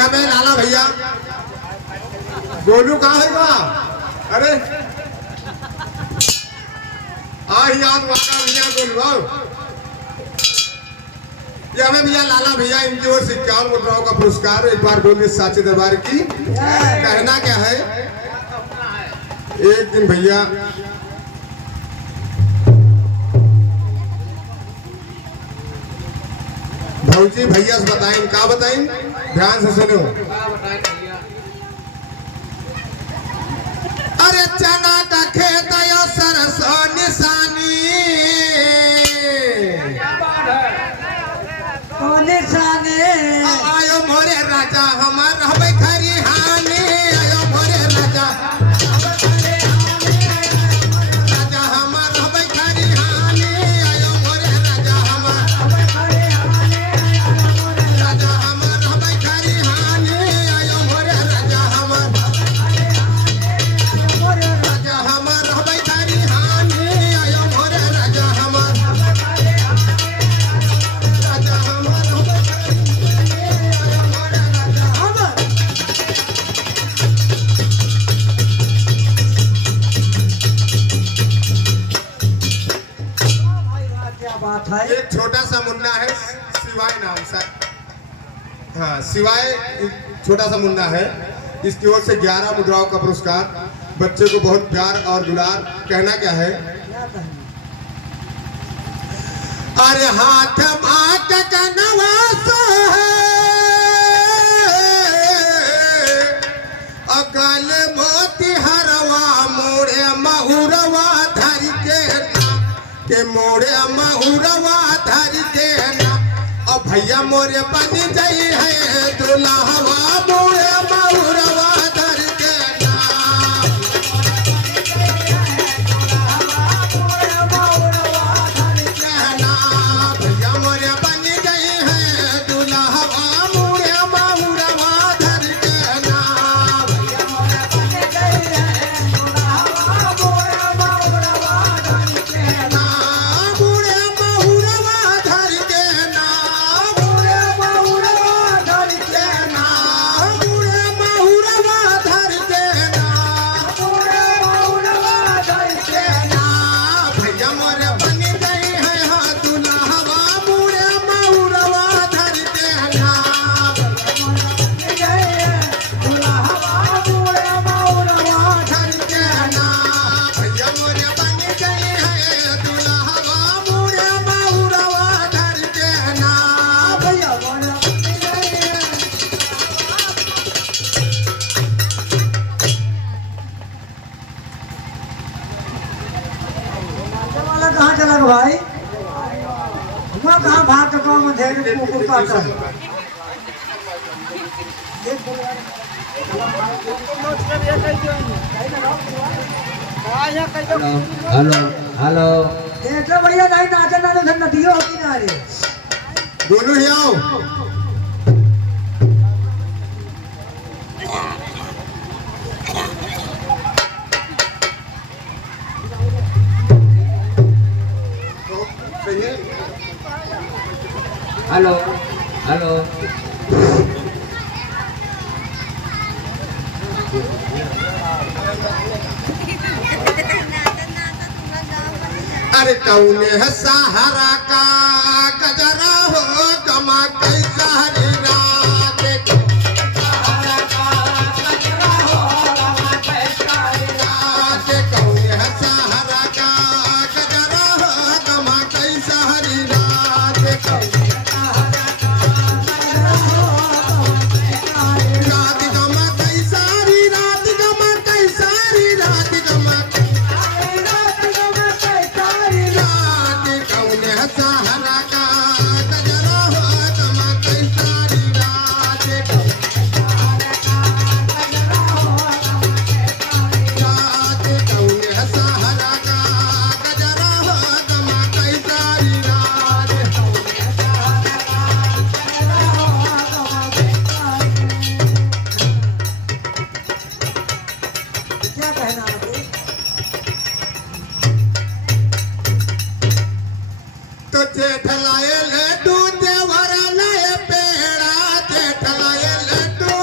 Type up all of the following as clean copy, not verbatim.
क्या मैं लाला भैया गोलू कहाँ है का? अरे याद वाका भैया गोलू आओ। ये हमें भैया लाला भैया इनकी ओर से 51 मुद्राओं का पुरस्कार। एक बार बोलिए साचे दरबार की। कहना क्या है, एक दिन भैया भौजी भैया से बताएं, क्या बताएं, ध्यान से सुनो। अरे चना का खेत या सरसों निशानी, आयो मोरे राजा हमार रहबे खरिहानी, आयो मोरे राजा राजा हमार रहबे खरिहानी, आयो मोरे राजा हमार राजा हमार रहबे खरिहानी, आयो मोरे राजा हमार राजा हमार रहबे खरिहानी, आयो मोरे राजा हमार राजा हमार रहबे एक छोटा सा मुन्ना है शिवाय नाम सा। हाँ शिवाय छोटा सा मुन्ना है, इसकी ओर से 11 मुद्राओं का पुरस्कार। बच्चे को बहुत प्यार और दुलार। कहना क्या है, अरे हाथ माट का नवास है, अकल मोती हरवा मोरे महुरवा धर के मोरे महुरवा धर के ना। और भैया मोरे बन जाई है दुल्हवा मोरे महुरवा धर के ना। भैया मोरे बन जाई है दुल्हवा मोरे महुरवा धर के ना। कहाँ चला भाई, हुआ कहाँ भाग का में ढेर कुकुर काटा है। हेलो हेलो देखो बढ़िया नहीं नाचे ना तो नदियों होती ना रे। बोलो ही आओ। हेलो हेलो अरे कौन है सहारा का गजरा हो कमा कैसा हरी रात, सहारा का गजरा हो कमा कैसा हरी रात। कौन है सहारा का गजरा हो कमा कैसा हरी रात। रात गमा कैसा हरी रात, गमा कैसा हरी रात, गमा सहारा का गजरा हो कमा कैसा हरी रात। रात कौन है सहारा का गजरा हो कमा कैसा हरी रात। क्या कहना है तो जेठ लाए लड्डू देवर लाए पेड़ा, जेठ लाए लड्डू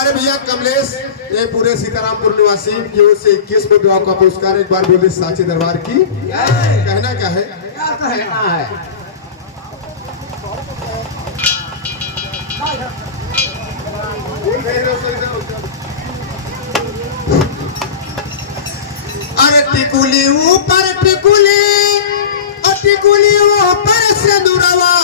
हमारे भैया कमलेश ये पूरे सीतारामपुर निवासी की ओर से 21 मुद्राओं का पुरस्कार एक बार बोले साचे दरबार की कहना क्या है। क्या कहना है? अरे टिकुली ऊपर टिकुली और टिकुली ऊपर से दुरवा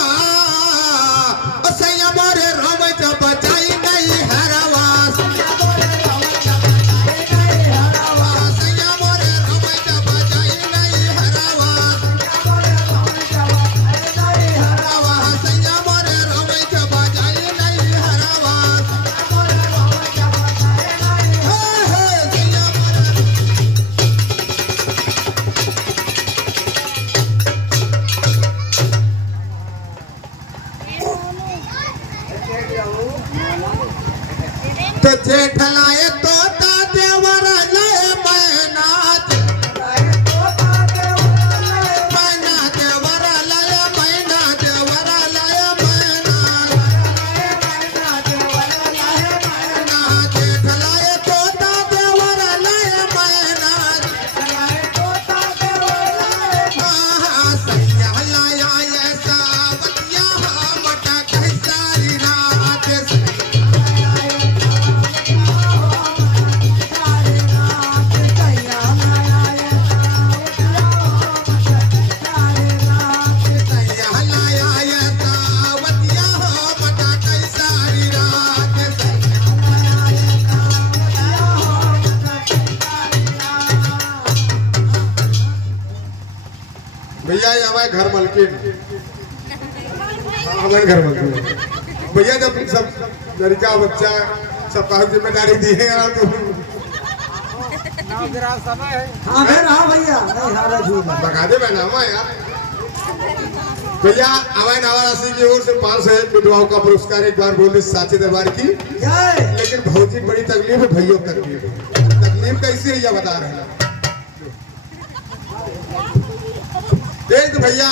और सैया मोरे राम जब बचाई नहीं हरवा सैया मोरे राम जब बचाई नहीं हरवा सैया मोरे राम जब बचाई नहीं हरवा सैया मोरे राम जब बचाई नहीं हरवा तो जेठ लाए तोता देवर लाए मैना मैना देवर लाए मैना देवर लाए मैना जेठ लाए तोता देवर लाए मैना सैया लाया ऐसा बतिया मटा कह सारी रात भैया ये हमारे घर मलकिन हमारे घर मलकिन भैया जब सब लड़का बच्चा सब का जिम्मेदारी दी है यार तो हाँ फिर हाँ भैया नहीं हारा झूठ है। बता दे मैं नामा यार भैया हमारे नवारासी की ओर से 500 विधवाओं का पुरस्कार एक बार बोल दे साचे दरबार की जय। लेकिन बहुत ही बड़ी तकलीफ है भैया तकलीफ है तकलीफ कैसी है ये बता रहे हैं एक तो भैया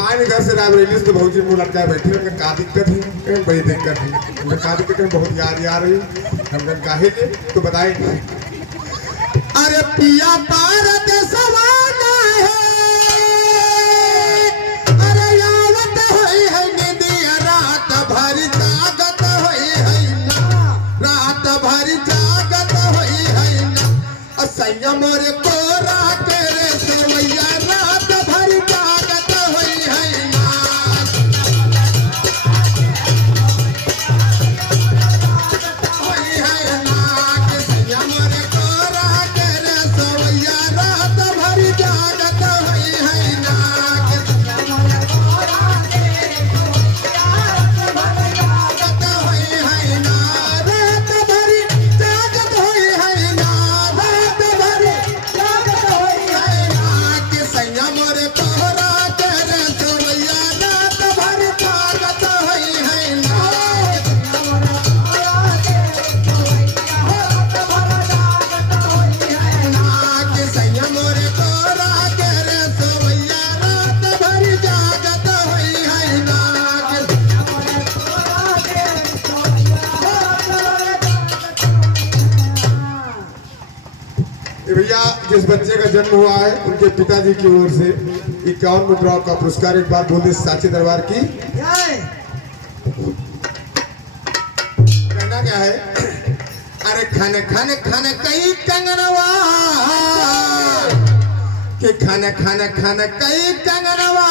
आए घर से रायबरेली से बहुत ही मुंह लटकाए बैठे हैं का दिक्कत है कहीं बड़ी दिक्कत है हमें का दिक्कत है बहुत याद आ रही हम काहे ले तो बताएंगे। अरे पिया पारत सवाना है अरे यावत होई है निदिया रात भर जागत होई है ना रात भर जागत होई है ना सैया मोरे कोरा तेरे सवैया रात भर जागत होई है ना होई है ना कि सैया मोरे कोरा तेरे सवैया रात भर जागत होई है ना कि सैया मोरे कोरा तेरे सवैया रात भर जागत होई है ना रात भर जागत होई है ना रात भर जागत होई है ना कि सैया मोरे कोरा तेरे सवैया रात भर जागत होई है ना कि सैया मोरे कोरा तेरे सवैया रात भर जागत होई है ना कि ये भैया जिस बच्चे का जन्म हुआ है उनके पिताजी की ओर से 51 मुद्राओं का पुरस्कार एक बार बोल दे साचे दरबार की जय। कहना क्या है। अरे खाने खाने खाने कई कंगनवा के खाने खाने खाने कई कंगनवा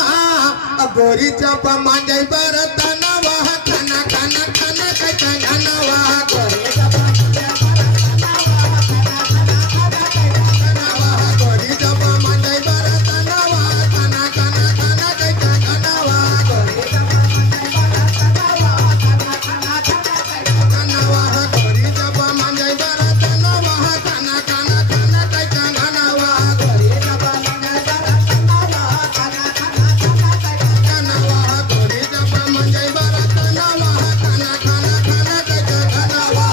गोरी चौपा मांझे बरतनवा खाना खाना खाना कई कंगनवा गोरी चौपा गोरी चौपा मांझे बरतनवा खाना खाना खाना कई कंगनवा गोरी कंगनवा गोरी चौपा मांझे बरतनवा खाना खाना खाना कई कंगनवा गोरी चौपा कंगनवा गोरी चौपा मांझे बरतनवा खाना खाना खाना कई कंगनवा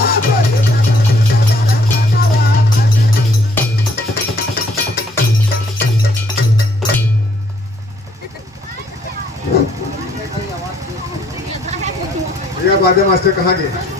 भैया बाजा मास्टर कहाँ गए।